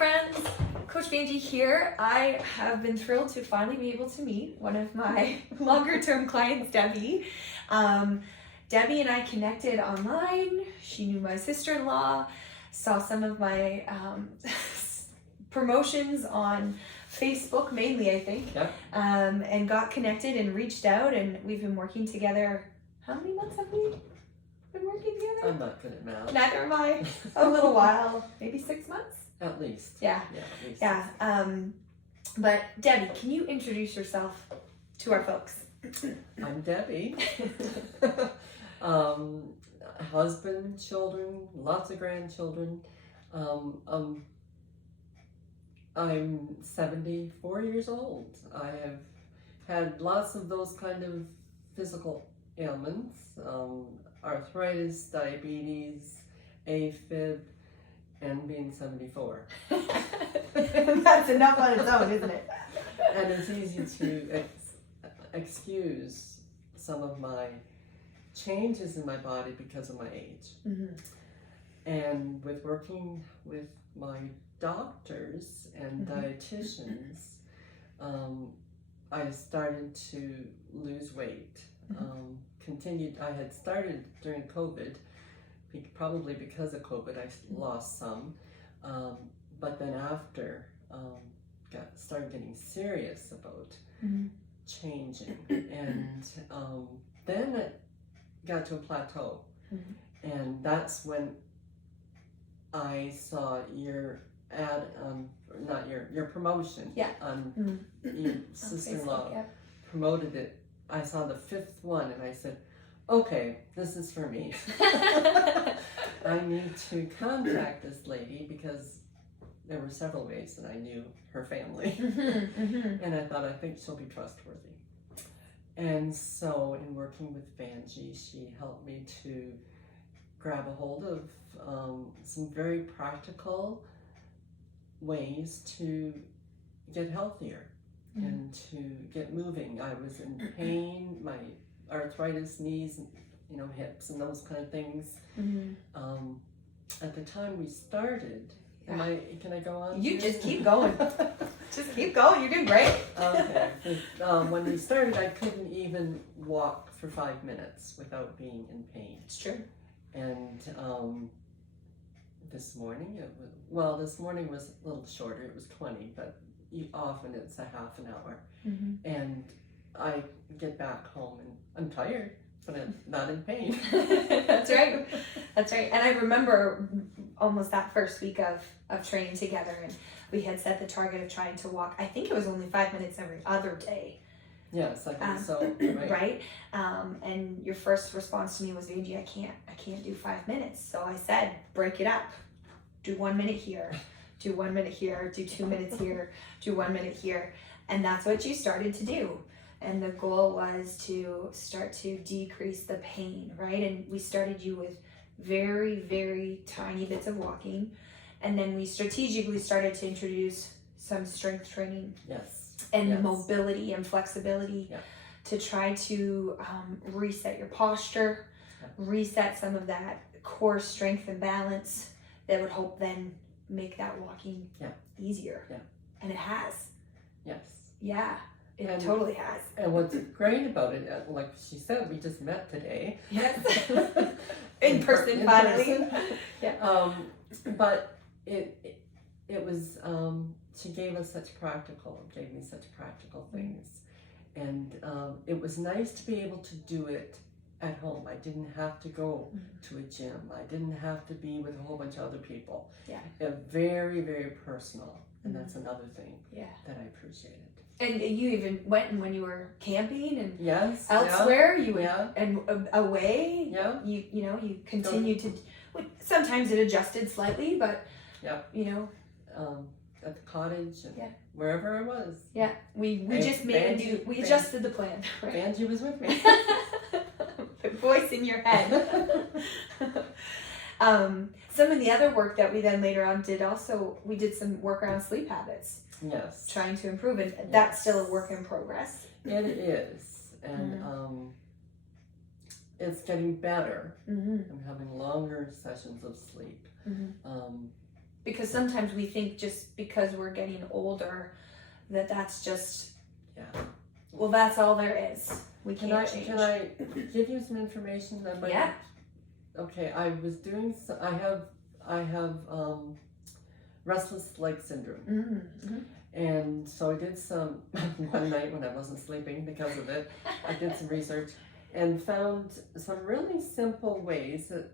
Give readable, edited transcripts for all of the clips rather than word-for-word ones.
friends, Coach Benji here. I have been thrilled to finally be able to meet one of my longer term clients, Debi. Debi and I connected online. She knew my sister-in-law, saw some of my promotions on Facebook mainly, I think, Yep. And got connected and reached out, and we've been working together. How many months have we been working together? I'm not good at math. Neither am I. A little while, maybe 6 months. At least. Yeah. Yeah, at least. Yeah. But Debi, can you introduce yourself to our folks? I'm Debi. Husband, children, lots of grandchildren. I'm 74 years old. I have had lots of those kind of physical ailments, arthritis, diabetes, AFib, and being 74. That's enough on its own, isn't it? And it's easy to excuse some of my changes in my body because of my age. Mm-hmm. And with working with my doctors and dietitians, I started to lose weight. I had started during COVID, probably because of COVID, I lost some. But then after, started getting serious about changing. And then it got to a plateau. And that's when I saw your ad, not your promotion. Yeah. On your sister-in-law promoted it. I saw the 5th one and I said, okay, this is for me. I need to contact this lady because there were several ways that I knew her family. And I thought, I think she'll be trustworthy. And so in working with Benji, she helped me to grab a hold of some very practical ways to get healthier and to get moving. I was in pain, my arthritis, knees, hips and those kind of things. At the time we started, can I go on? You just keep going. Just keep going. You're doing great. Okay. When we started, I couldn't even walk for 5 minutes without being in pain. It's true. And this morning this morning was a little shorter. It was 20, but often it's a half an hour. And I get back home and I'm tired, but I'm not in pain. That's right. That's right. And I remember almost that first week of training together, and we had set the target of trying to walk. I think it was only 5 minutes every other day. Yes, I think so. Right. And your first response to me was, Benji, I can't do 5 minutes. So I said, break it up. Do 1 minute here. Do 1 minute here. Do 2 minutes here. Do 1 minute here. And that's what you started to do. And the goal was to start to decrease the pain, right? And we started you with very, very tiny bits of walking. And then we strategically started to introduce some strength training. Yes. And mobility and flexibility to try to reset your posture, reset some of that core strength and balance that would hope then make that walking easier. Yeah. And it has. Yes. Yeah. It totally has. And what's great about it, like she said, we just met today. Yes. in person, finally. Yeah. But it was, she gave me such practical things. And it was nice to be able to do it at home. I didn't have to go to a gym. I didn't have to be with a whole bunch of other people. Yeah. Very, very personal. And that's another thing that I appreciated. And you even went when you were camping and elsewhere. You went and away. Yeah. You continued to. Sometimes it adjusted slightly, but at the cottage and wherever I was. Yeah, we just made we adjusted the plan. Right? Benji was with me. The voice in your head. Some of the other work that we then later on did we did some work around sleep habits. Yes. Trying to improve, and that's still a work in progress. It is, and it's getting better. I'm having longer sessions of sleep. Because sometimes we think just because we're getting older that that's just, well, that's all there is. We can't change. Can I give you some information that might? Yeah. Okay, I was doing. I have restless leg syndrome, Mm-hmm. and so I did some one night when I wasn't sleeping because of it. I did some research and found some really simple ways that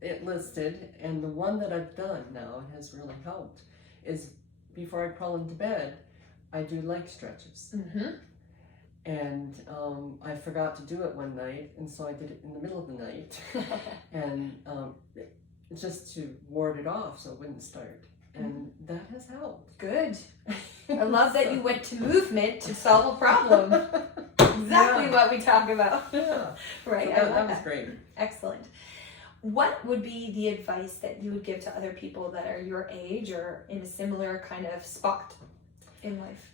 it listed, and the one that I've done now and has really helped is before I crawl into bed, I do leg stretches. Mm-hmm. And I forgot to do it one night, and so I did it in the middle of the night, and just to ward it off so it wouldn't start. And that has helped. Good. I love that you went to movement to solve a problem. Exactly what we talk about. Yeah. Right. So that was great. Excellent. What would be the advice that you would give to other people that are your age or in a similar kind of spot in life?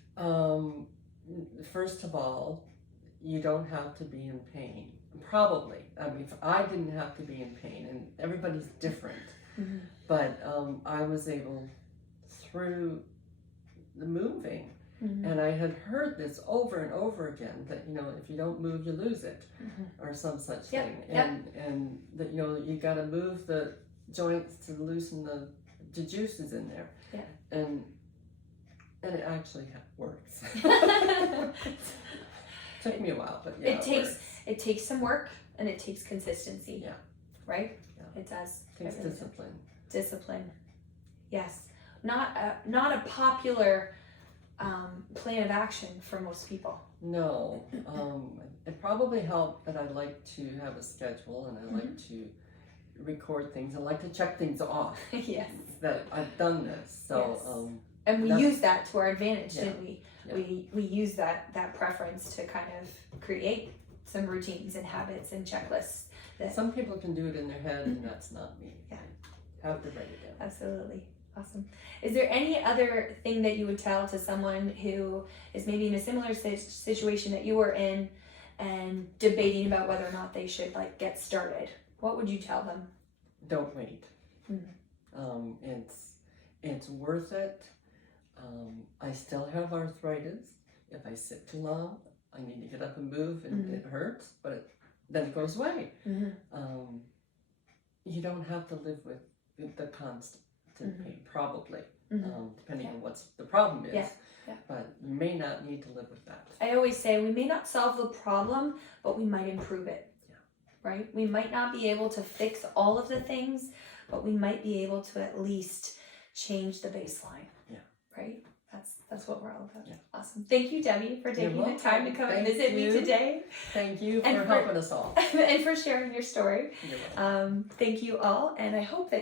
First of all, you don't have to be in pain. Probably. I mean, I didn't have to be in pain, and everybody's different. Mm-hmm. But I was able, through the moving, Mm-hmm. and I had heard this over and over again, that, you know, if you don't move, you lose it, Mm-hmm. or some such Yep, thing. yep. And that, you know, you got to move the joints to loosen the juices in there. Yeah. And it actually works. Took me a while, but yeah, it takes some work and it takes consistency. Yeah. Right? Yeah. It does. It takes Everything. discipline. Discipline. Yes. Not a popular plan of action for most people. No, it probably helped that I like to have a schedule, and I like to record things. I like to check things off. Yes. That I've done this. So, Yes. And we use that to our advantage, didn't we? Yeah. We use that preference to kind of create some routines and habits and checklists. Some people can do it in their head, and that's not me. Yeah. I have to write it down. Absolutely. Awesome. Is there any other thing that you would tell to someone who is maybe in a similar situation that you were in and debating about whether or not they should get started? What would you tell them? Don't wait. It's worth it. I still have arthritis. If I sit too long, I need to get up and move, and it hurts, but then it goes away. Mm-hmm. You don't have to live with the constant pain, probably, depending on what the problem is. Yeah. But you may not need to live with that. I always say we may not solve the problem, but we might improve it. Yeah. Right? We might not be able to fix all of the things, but we might be able to at least change the baseline. Yeah. Right? That's what we're all about. Yeah. Awesome. Thank you, Debbie, for taking the time to come and Thank visit me you. today. Thank you for And helping us all. And for sharing your story. You're welcome. Thank you all, and I hope that